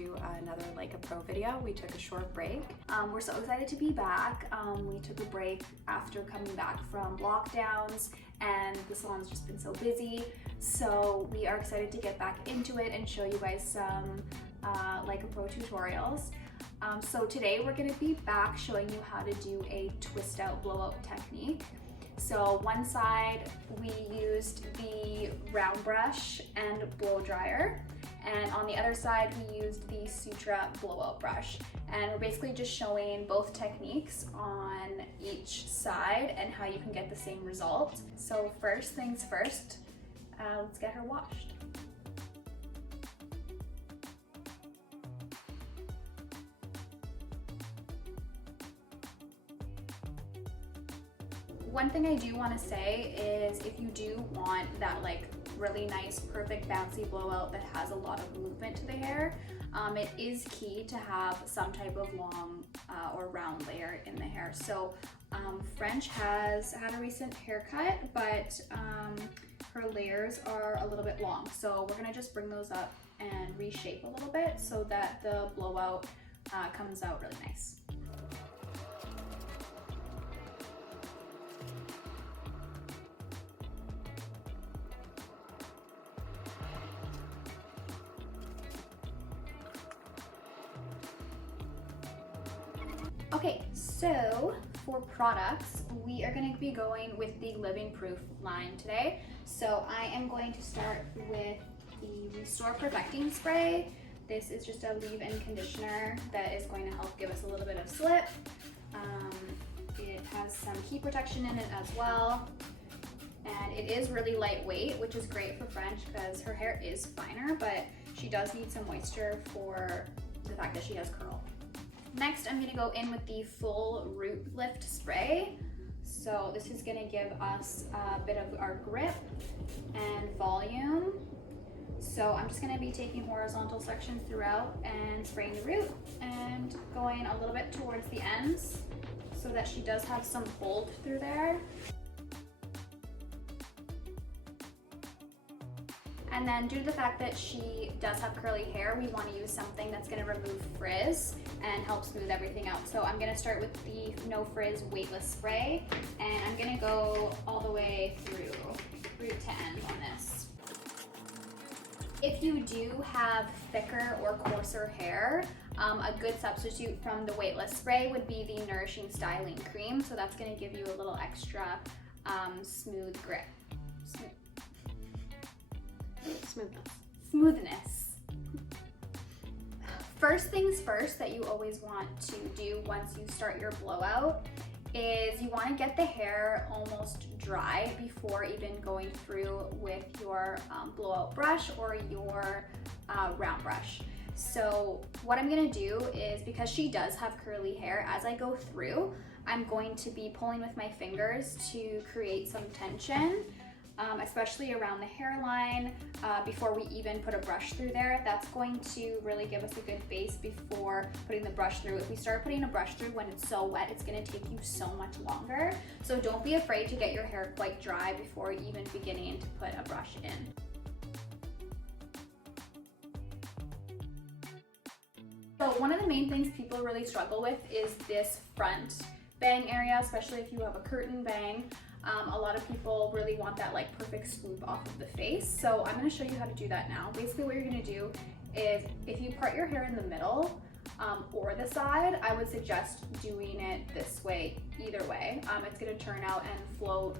do another Like a Pro video. We took a short break. We're so excited to be back. We took a break after coming back from lockdowns and the salon's just been so busy. So we are excited to get back into it and show you guys some Like a Pro tutorials. So today we're gonna be back showing you how to do a twist out blowout technique. So one side we used the round brush and blow dryer, and on the other side we used the Sutra blowout brush. And we're basically just showing both techniques on each side and how you can get the same result. So first things first, let's get her washed. One thing I do want to say is if you do want that like really nice, perfect bouncy blowout that has a lot of movement to the hair, it is key to have some type of long or round layer in the hair. So French has had a recent haircut, but her layers are a little bit long. So we're gonna just bring those up and reshape a little bit so that the blowout comes out really nice. Okay, so for products, we are going to be going with the Living Proof line today. So I am going to start with the Restore Perfecting Spray. This is just a leave-in conditioner that is going to help give us a little bit of slip. It has some heat protection in it as well. And it is really lightweight, which is great for French because her hair is finer, but she does need some moisture for the fact that she has curl. Next, I'm gonna go in with the Full Root Lift Spray. So this is gonna give us a bit of our grip and volume. So I'm just gonna be taking horizontal sections throughout and spraying the root and going a little bit towards the ends so that she does have some hold through there. And then due to the fact that she does have curly hair, we want to use something that's going to remove frizz and help smooth everything out. So I'm going to start with the No Frizz Weightless Spray, and I'm going to go all the way through root to end on this. If you do have thicker or coarser hair, a good substitute from the weightless spray would be the Nourishing Styling Cream. So that's going to give you a little extra smooth grip. Smoothness. First things first that you always want to do once you start your blowout is you want to get the hair almost dry before even going through with your blowout brush or your round brush. So what I'm going to do is, because she does have curly hair, as I go through, I'm going to be pulling with my fingers to create some tension. Especially around the hairline, before we even put a brush through there. That's going to really give us a good base before putting the brush through. If we start putting a brush through when it's so wet, it's gonna take you so much longer. So don't be afraid to get your hair quite dry before even beginning to put a brush in. So one of the main things people really struggle with is this front bang area, especially if you have a curtain bang. A lot of people really want that like perfect swoop off of the face. So I'm gonna show you how to do that now. Basically what you're gonna do is, if you part your hair in the middle or the side, I would suggest doing it this way, either way. It's gonna turn out and float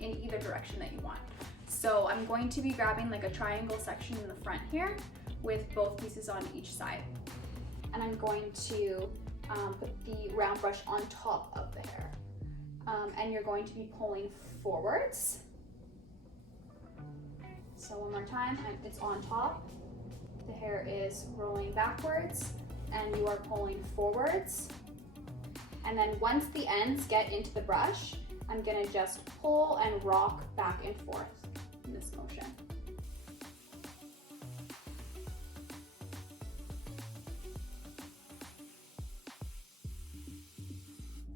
in either direction that you want. So I'm going to be grabbing like a triangle section in the front here with both pieces on each side. And I'm going to put the round brush on top of the hair. And you're going to be pulling forwards. So one more time, it's on top. The hair is rolling backwards and you are pulling forwards. And then once the ends get into the brush, I'm gonna just pull and rock back and forth in this motion.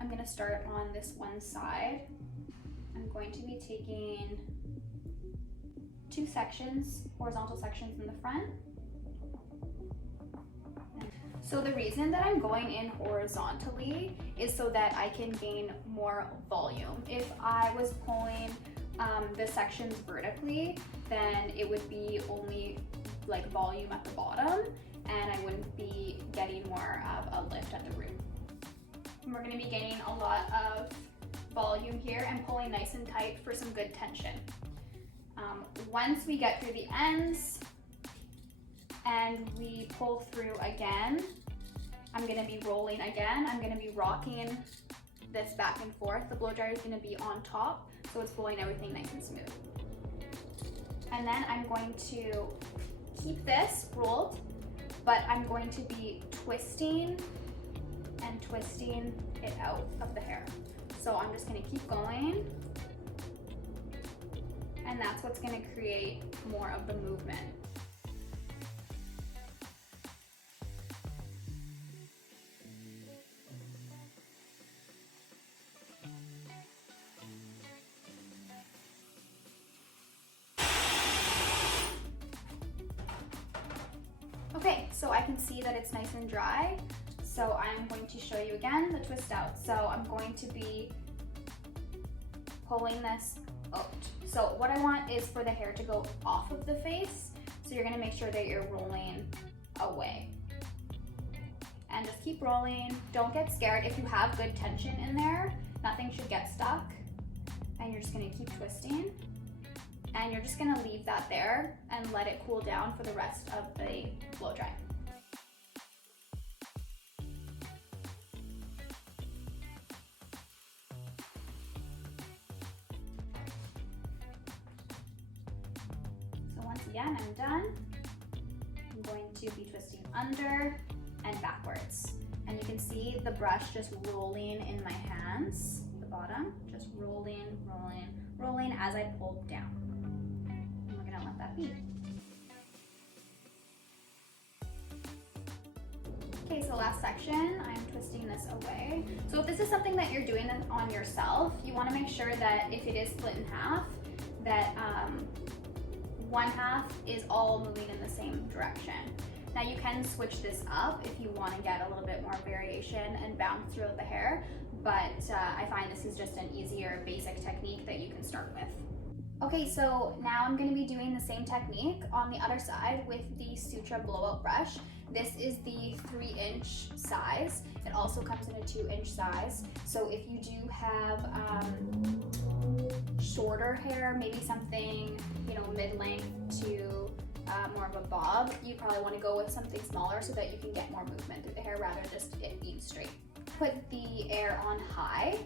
I'm gonna start on this one side. I'm going to be taking two sections, horizontal sections in the front. So the reason that I'm going in horizontally is so that I can gain more volume. If I was pulling the sections vertically, then it would be only like volume at the bottom and I wouldn't be getting more of a lift at the root. And we're going to be gaining a lot of volume here and pulling nice and tight for some good tension. Once we get through the ends and we pull through again, I'm going to be rolling again. I'm going to be rocking this back and forth. The blow dryer is going to be on top, so it's blowing everything nice and smooth. And then I'm going to keep this rolled, but I'm going to be twisting and twisting it out of the hair. So I'm just going to keep going, and that's what's going to create more of the movement. Okay, so I can see that it's nice and dry. So I'm going to show you again the twist out. So I'm going to be pulling this out. So what I want is for the hair to go off of the face. So you're gonna make sure that you're rolling away. And just keep rolling. Don't get scared. If you have good tension in there, nothing should get stuck. And you're just gonna keep twisting. And you're just gonna leave that there and let it cool down for the rest of the blow dry. So once again, I'm done. I'm going to be twisting under and backwards. And you can see the brush just rolling in my hands, the bottom, just rolling, rolling, rolling as I pull down. And we're gonna let that be. Okay, so last section, I'm twisting this away. So if this is something that you're doing on yourself, you wanna make sure that if it is split in half, that one half is all moving in the same direction. Now you can switch this up if you wanna get a little bit more variation and bounce throughout the hair, but I find this is just an easier basic technique that you can start with. Okay, so now I'm gonna be doing the same technique on the other side with the Sutra blowout brush. This is the 3-inch size. It also comes in a 2-inch size. So if you do have shorter hair, maybe something, mid-length to more of a bob, you probably want to go with something smaller so that you can get more movement through the hair rather than just it being straight. Put the air on high.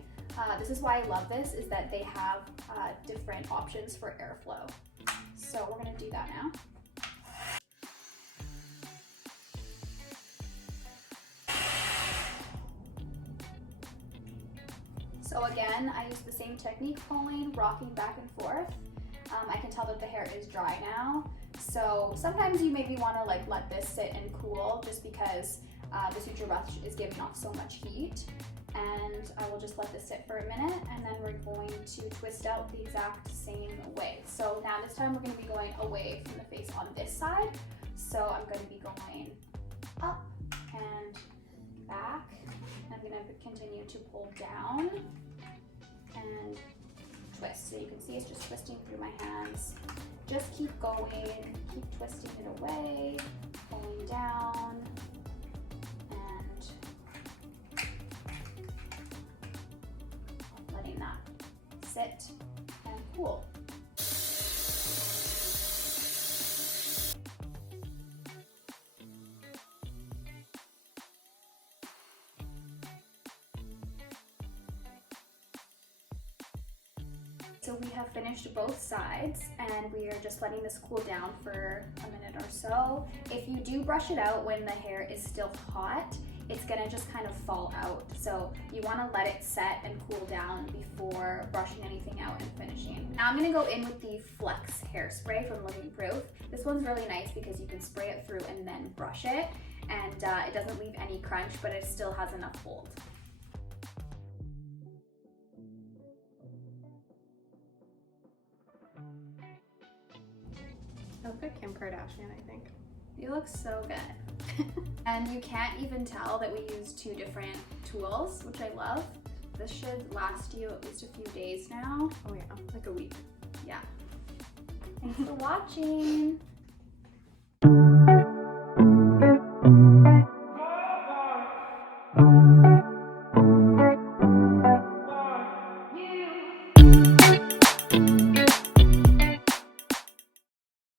This is why I love this, is that they have different options for airflow. So we're gonna do that now. So again, I use the same technique, pulling, rocking back and forth. I can tell that the hair is dry now. So sometimes you maybe wanna let this sit and cool just because the suture brush is giving off so much heat. And I will just let this sit for a minute, and then we're going to twist out the exact same way. So now this time we're gonna be going away from the face on this side. So I'm gonna be going up and back. I'm gonna continue to pull down and twist. So you can see it's just twisting through my hands. Just keep going, keep twisting it away, pulling down, and letting that sit and cool. So we have finished both sides and we are just letting this cool down for a minute or so. If you do brush it out when the hair is still hot, it's gonna just kind of fall out. So you wanna let it set and cool down before brushing anything out and finishing. Now I'm gonna go in with the Flex hairspray from Living Proof. This one's really nice because you can spray it through and then brush it, and it doesn't leave any crunch, but it still has enough hold. I look like Kim Kardashian, I think. You look so good. And you can't even tell that we use 2 different tools, which I love. This should last you at least a few days now. Oh yeah, like a week. Yeah. Thanks for watching.